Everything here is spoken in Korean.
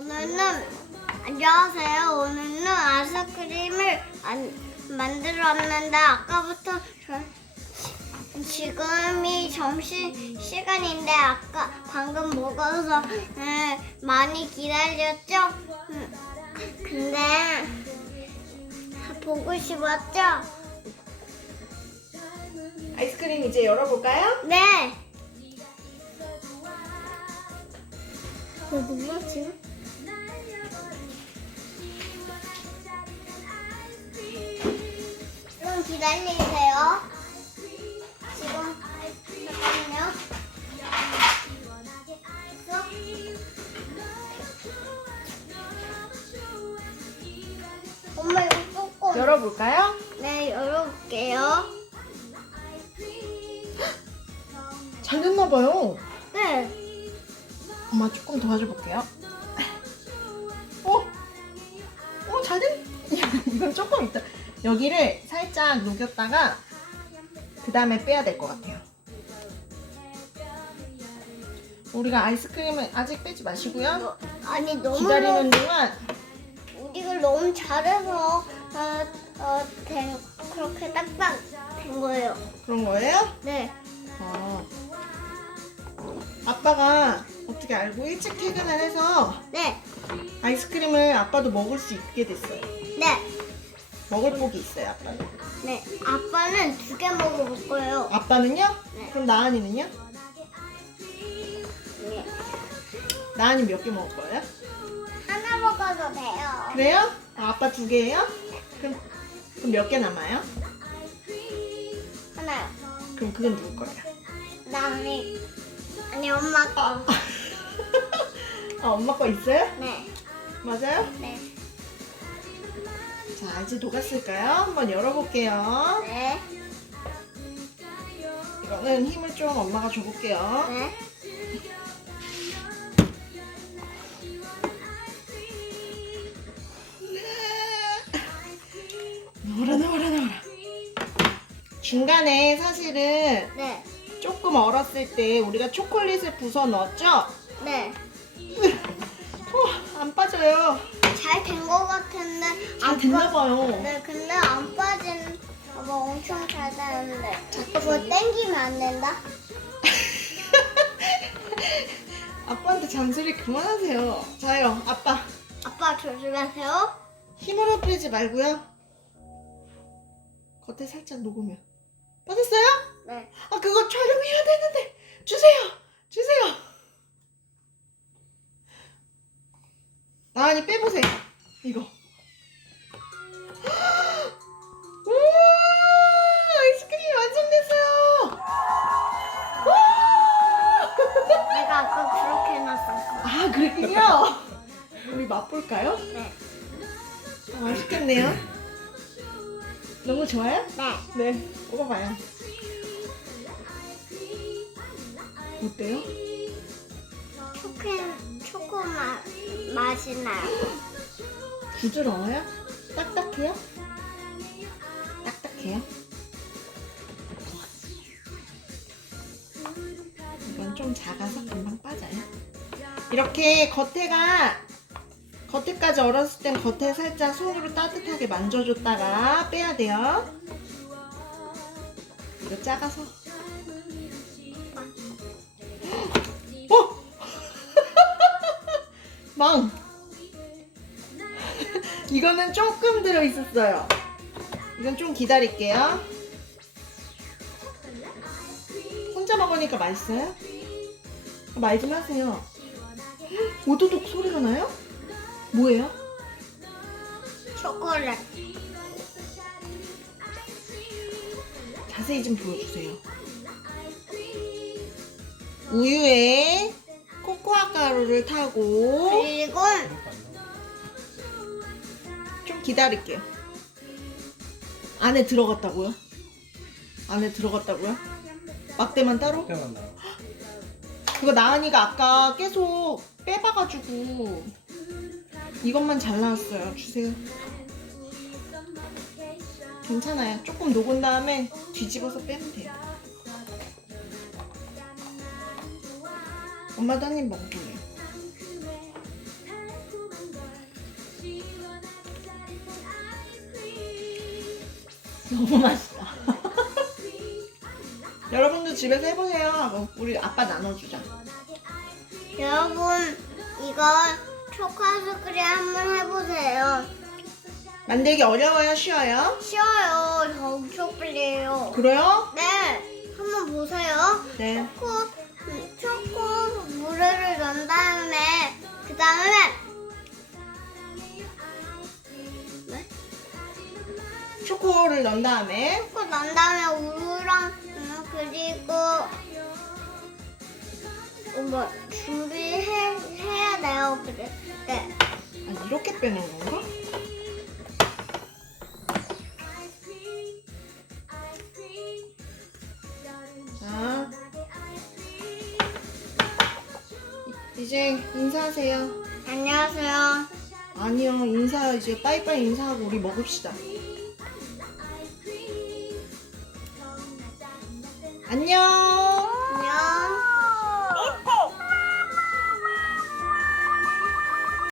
오늘은 안녕하세요. 오늘은 아이스크림을 안- 만들었는데 아까부터 저- 지금이 점심 시간인데 아까 방금 먹어서 네, 많이 기다렸죠? 음, 근데 보고 싶었죠? 아이스크림 이제 열어볼까요? 네. 이거 뭐야 지금? 기다리세요. 지금 잠깐만요. 엄마 이거 뚜껑. 열어볼까요? 네 열어볼게요. 잘 됐나봐요. 네. 엄마 조금 도와줘볼게요. 어? 어, 잘 됐... 이건 조금 있다. 여기를 살짝 녹였다가 그 다음에 빼야 될 것 같아요. 우리가 아이스크림을 아직 빼지 마시고요. 아니 너무 기다리는 동안 우리가 너무 잘해서 어, 어, 된, 그렇게 딱딱 된 거예요. 그런 거예요? 네. 어. 아빠가 어떻게 알고 일찍 퇴근을 해서 네. 아이스크림을 아빠도 먹을 수 있게 됐어요. 네. 먹을 복이 있어요, 아빠는. 네. 아빠는 두 개 먹어볼 거예요. 아빠는요? 네. 그럼 나은이는요? 네. 나은이 몇 개 먹을 거예요? 하나 먹어도 돼요. 그래요? 아, 아빠 두 개예요? 그럼, 그럼 몇 개 남아요? 하나요. 그럼 그건 누구 거예요? 나니 아니 엄마 거. 아, 엄마 거 있어요? 네. 맞아요? 네. 자, 이제 녹았을까요? 한번 열어볼게요. 네. 이거는 힘을 좀 엄마가 줘볼게요. 네. 나와라, 나와라, 나와라. 중간에 사실은 네. 조금 얼었을 때 우리가 초콜릿을 부숴 넣었죠? 네. 어, 안 빠져요. 잘 된 거 같은데. 잘안 됐나 빠- 봐요. 네. 근데 안 빠진. 뭐 엄청 잘 되는데. 뭐 땡기면 안 된다. 아빠한테 잔소리 그만하세요. 자요, 아빠. 아빠 조심하세요. 힘으로 풀지 말고요. 겉에 살짝 녹으면. 빠졌어요? 네. 아, 그거 촬영해야 되는데. 주세요. 아, 맛있겠네요. 너무 좋아요? 네. 네, 먹어봐요. 어때요? 초코, 초코 맛, 맛이 나요. 부드러워요? 딱딱해요? 딱딱해요? 이건 좀 작아서 금방 빠져요. 이렇게 겉에가 겉에까지 얼었을 땐 겉에 살짝 손으로 따뜻하게 만져줬다가 빼야 돼요. 이거 작아서. 어? 망! 이거는 조금 들어 있었어요. 이건 좀 기다릴게요. 혼자 먹으니까 맛있어요? 말 좀 하세요. 오도독 소리가 나요? 뭐예요? 초콜릿. 자세히 좀 보여주세요. 우유에 코코아 가루를 타고 그리고 좀 기다릴게요. 안에 들어갔다고요? 안에 들어갔다고요? 막대만 따로? 그거 나은이가 아까 계속 빼봐가지고 이것만 잘 나왔어요. 주세요. 괜찮아요. 조금 녹은 다음에 뒤집어서 빼면 돼요. 엄마도 한 입 먹어볼래요. 너무 맛있다. 여러분도 집에서 해보세요. 뭐 우리 아빠 나눠주자. 여러분, 이거 초코 아이스크림 한번 해보세요. 만들기 어려워요? 쉬워요? 쉬워요. 저 엄청 빨리해요. 그래요? 네, 한번 보세요. 네. 초코, 음, 초코 물을 넣은 다음에 그 다음에 네? 초코를 넣은 다음에 초코 넣은 다음에 우유랑 음, 그리고 어, 뭐 준비해 해야 돼요. 그래. 네. 아, 이렇게 빼는 건가? 자, 이- 이제 인사하세요. 안녕하세요. 아니요, 인사 이제 빠이빠이 인사하고 우리 먹읍시다. 안녕.